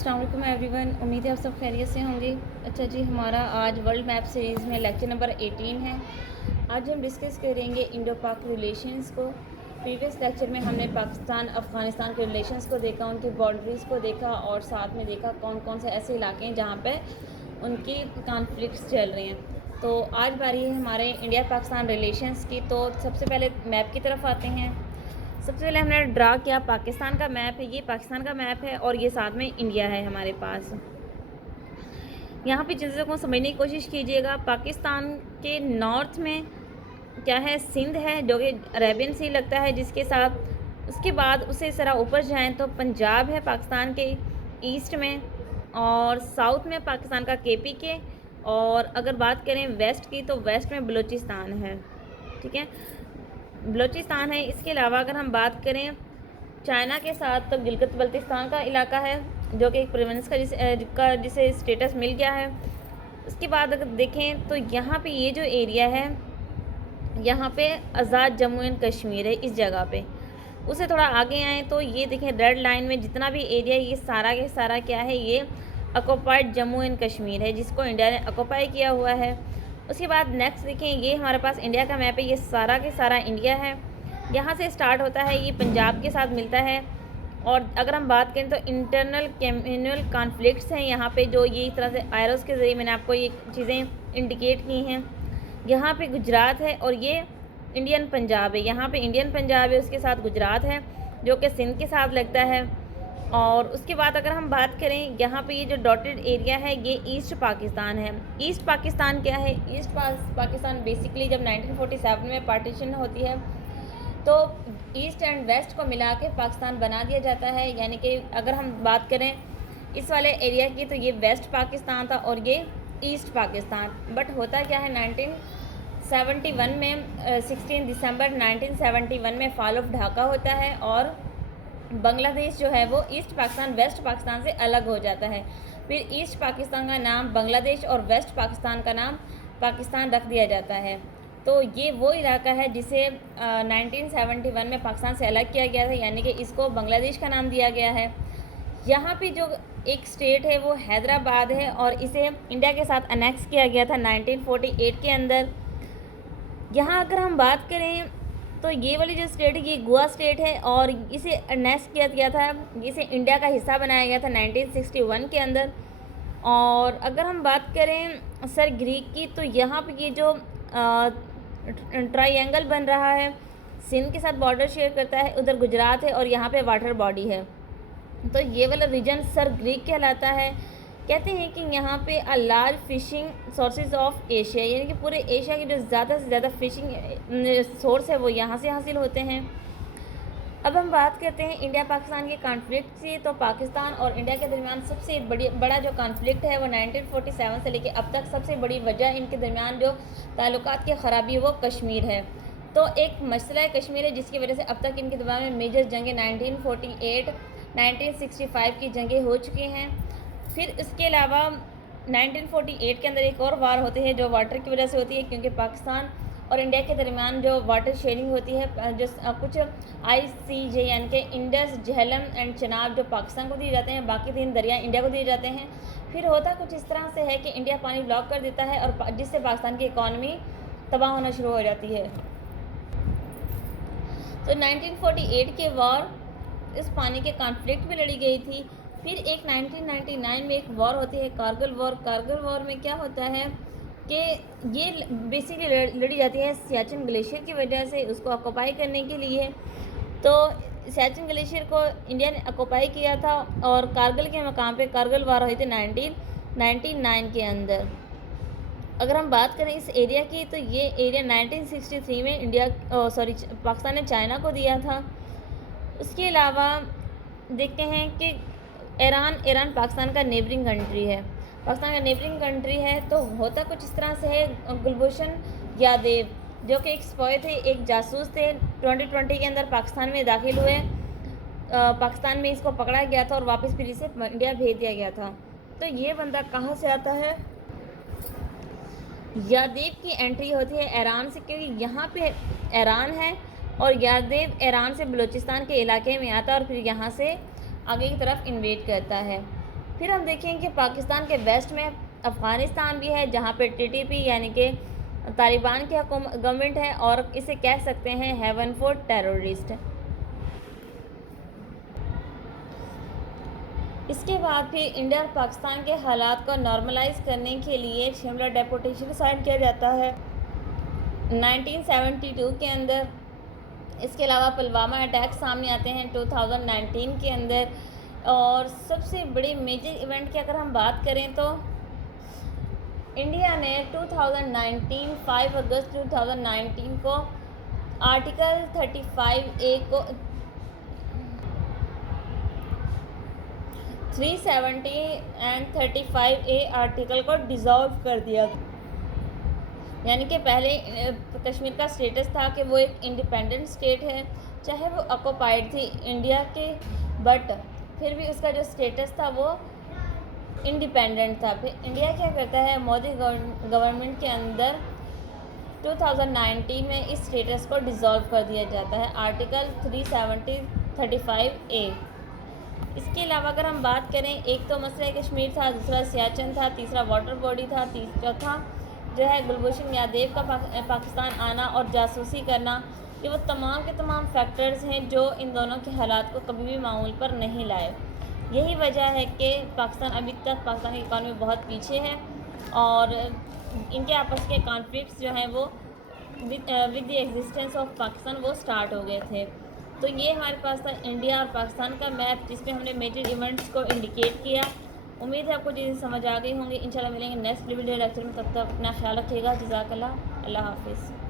अस्सलाम वालेकुम एवरीवन। उम्मीद है आप सब खैरियत से होंगे। अच्छा जी, हमारा आज वर्ल्ड मैप सीरीज़ में लेक्चर नंबर 18 है। आज हम डिस्कस करेंगे इंडो पाक रिलेशंस को। प्रीवियस लेक्चर में हमने पाकिस्तान अफ़गानिस्तान के रिलेशंस को देखा, उनकी बाउंड्रीज़ को देखा और साथ में देखा कौन कौन से ऐसे इलाके हैं जहाँ पे उनकी कॉन्फ्लिक्ट्स चल रही हैं। तो आज बारी है हमारे इंडिया पाकिस्तान रिलेशंस की। तो सबसे पहले मैप की तरफ आते हैं। सबसे पहले हमने ड्रा किया पाकिस्तान का मैप है, ये पाकिस्तान का मैप है और ये साथ में इंडिया है हमारे पास। यहाँ पे चीज़ों को समझने की कोशिश कीजिएगा। पाकिस्तान के नॉर्थ में क्या है, सिंध है जो कि अरेबियन सी लगता है, जिसके साथ उसके बाद उसे ज़रा ऊपर जाएं तो पंजाब है पाकिस्तान के ईस्ट में, और साउथ में पाकिस्तान का KPK, और अगर बात करें वेस्ट की तो वेस्ट में बलूचिस्तान है। ठीक है, बलूचिस्तान है। इसके अलावा अगर हम बात करें चाइना के साथ तो गिलगित बल्तिस्तान का इलाका है जो कि एक प्रोविंस का जिसे स्टेटस मिल गया है। उसके बाद अगर देखें तो यहाँ पे ये जो एरिया है, यहाँ पे आज़ाद जम्मू एंड कश्मीर है इस जगह पे। उससे थोड़ा आगे आएँ तो ये देखें रेड लाइन में जितना भी एरिया, ये सारा के सारा क्या है, ये ऑक्यूपाइड जम्मू एंड कश्मीर है जिसको इंडिया ने ऑक्यूपाई किया हुआ है। उसके बाद नेक्स्ट देखें, ये हमारे पास इंडिया का मैप है, ये सारा के सारा इंडिया है। यहाँ से स्टार्ट होता है, ये पंजाब के साथ मिलता है। और अगर हम बात करें तो इंटरनल कम्युनल कॉन्फ्लिक्ट्स हैं यहाँ पे, जो ये इस तरह से आयरोस के ज़रिए मैंने आपको ये चीज़ें इंडिकेट की हैं। यहाँ पे गुजरात है और ये इंडियन पंजाब है। यहाँ पे इंडियन पंजाब है, उसके साथ गुजरात है जो कि सिंध के साथ लगता है। और उसके बाद अगर हम बात करें, यहाँ पे ये जो डॉटेड एरिया है ये ईस्ट पाकिस्तान है। ईस्ट पाकिस्तान क्या है, ईस्ट पाकिस्तान बेसिकली जब 1947 में पार्टीशन होती है तो ईस्ट एंड वेस्ट को मिला के पाकिस्तान बना दिया जाता है। यानी कि अगर हम बात करें इस वाले एरिया की तो ये वेस्ट पाकिस्तान था और ये ईस्ट पाकिस्तान। बट होता क्या है, 1971 में 16 दिसंबर 1971 में फॉल ऑफ ढाका होता है और बांग्लादेश जो है वो ईस्ट पाकिस्तान वेस्ट पाकिस्तान से अलग हो जाता है। फिर ईस्ट पाकिस्तान का नाम बांग्लादेश और वेस्ट पाकिस्तान का नाम पाकिस्तान रख दिया जाता है। तो ये वो इलाका है जिसे 1971 में पाकिस्तान से अलग किया गया था, यानी कि इसको बांग्लादेश का नाम दिया गया है। यहाँ पे जो एक स्टेट है वो हैदराबाद है और इसे इंडिया के साथ अनेक्स किया गया था 1948 के अंदर। यहाँ अगर हम बात करें तो ये वाली जो स्टेट है ये गोवा स्टेट है और इसे अनेक्स किया गया था, इसे इंडिया का हिस्सा बनाया गया था 1961 के अंदर। और अगर हम बात करें सर ग्रीक की तो यहाँ पे ये जो ट्रायंगल बन रहा है सिंध के साथ बॉर्डर शेयर करता है, उधर गुजरात है और यहाँ पे वाटर बॉडी है। तो ये वाला रीजन सर ग्रीक कहलाता है। कहते हैं कि यहाँ पे a large fishing sources of Asia, यानी कि पूरे एशिया के जो ज़्यादा से ज़्यादा फिशिंग सोर्स है वो यहाँ से हासिल होते हैं। अब हम बात करते हैं इंडिया पाकिस्तान के कॉन्फ्लिक्ट से। तो पाकिस्तान और इंडिया के दरमियान सबसे बड़ा जो कॉन्फ्लिक्ट है वो 1947 से लेकर अब तक सबसे बड़ी वजह इनके दरमियान जो ताल्लुकात की ख़राबी है वो कश्मीर है। तो एक मसला है कश्मीर है जिसकी वजह से अब तक इनके दरमियान में मेजर जंगें 1948 1965 की जंगें हो चुकी हैं। फिर इसके अलावा 1948 के अंदर एक और वार होती है जो वाटर की वजह से होती है, क्योंकि पाकिस्तान और इंडिया के दरमियान जो वाटर शेयरिंग होती है, जो कुछ ICJ यानी कि इंडस, झेलम एंड चनाब जो पाकिस्तान को दिए जाते हैं, बाकी 3 दरिया इंडिया को दिए जाते हैं। फिर होता कुछ इस तरह से है कि इंडिया पानी ब्लॉक कर देता है और जिससे पाकिस्तान की इकॉनमी तबाह होना शुरू हो जाती है। तो 1948 के वॉर इस पानी के कॉन्फ्लिक्ट में लड़ी गई थी। फिर एक 1999 में एक वॉर होती है कारगिल वॉर। कारगिल वॉर में क्या होता है कि ये बेसिकली लड़ी जाती है सियाचिन ग्लेशियर की वजह से, उसको ऑक्यूपाई करने के लिए। तो सियाचिन ग्लेशियर को इंडिया ने ऑक्यूपाई किया था और कारगिल के मकाम पे कारगिल वॉर हुई थी 1999 के अंदर। अगर हम बात करें इस एरिया की तो ये एरिया 1963 में पाकिस्तान ने चाइना को दिया था। उसके अलावा देखते हैं कि ईरान पाकिस्तान का नेबरिंग कंट्री है, पाकिस्तान का नेबरिंग कंट्री है। तो होता कुछ इस तरह से है, गुलभूषण यादव जो कि एक स्पाई थे, एक जासूस थे, 2020 के अंदर पाकिस्तान में दाखिल हुए। पाकिस्तान में इसको पकड़ा गया था और वापस फिर इसे इंडिया भेज दिया गया था। तो ये बंदा कहाँ से आता है, यादव की एंट्री होती है ईरान से, क्योंकि यहाँ पे ईरान है और यादव ईरान से बलूचिस्तान के इलाके में आता है और फिर यहाँ से आगे की तरफ इन्वेट करता है। फिर हम देखेंगे कि पाकिस्तान के वेस्ट में अफ़गानिस्तान भी है, जहाँ पे टीटीपी यानी कि तालिबान की गवर्नमेंट है और इसे कह सकते हैं हेवन फॉर टेररिस्ट। इसके बाद फिर इंडिया और पाकिस्तान के हालात को नॉर्मलाइज करने के लिए शिमला डेपुटेशन साइन किया जाता है 1972 के अंदर। इसके अलावा पुलवामा अटैक सामने आते हैं 2019 के अंदर। और सबसे बड़ी मेजर इवेंट की अगर हम बात करें तो इंडिया ने 2019 5 अगस्त 2019 को आर्टिकल 35A को 370 एंड 35A आर्टिकल को डिज़ोल्व कर दिया। यानी कि पहले कश्मीर का स्टेटस था कि वो एक इंडिपेंडेंट स्टेट है, चाहे वो ऑक्युपाइड थी इंडिया के, बट फिर भी उसका जो स्टेटस था वो इंडिपेंडेंट था। फिर इंडिया क्या करता है, मोदी गवर्नमेंट के अंदर 2019 में इस स्टेटस को डिज़ोल्व कर दिया जाता है आर्टिकल 370 35A। इसके अलावा अगर हम बात करें, एक तो मसला कश्मीर था, दूसरा सियाचिन था, तीसरा वाटर बॉडी था, चौथा जो है कुलभूषण यादव का पाकिस्तान आना और जासूसी करना। ये वो तमाम के तमाम फैक्टर्स हैं जो इन दोनों के हालात को कभी भी मामूल पर नहीं लाए। यही वजह है कि पाकिस्तान की इकॉनमी बहुत पीछे है और इनके आपस के कॉन्फ्लिक्ट्स जो हैं वो with the existence of Pakistan वो स्टार्ट हो गए थे। तो ये हमारे पास था इंडिया और पाकिस्तान का मैप, जिसमें हमने मेजर इवेंट्स को इंडिकेट किया। उम्मीद है आपको चीज़ें समझ आ गई होंगी। इंशाल्लाह मिलेंगे नेक्स्ट वीडियो लेक्चर में, तब तक अपना ख्याल रखिएगा। जज़ाकल्लाह, अल्लाह हाफिज़।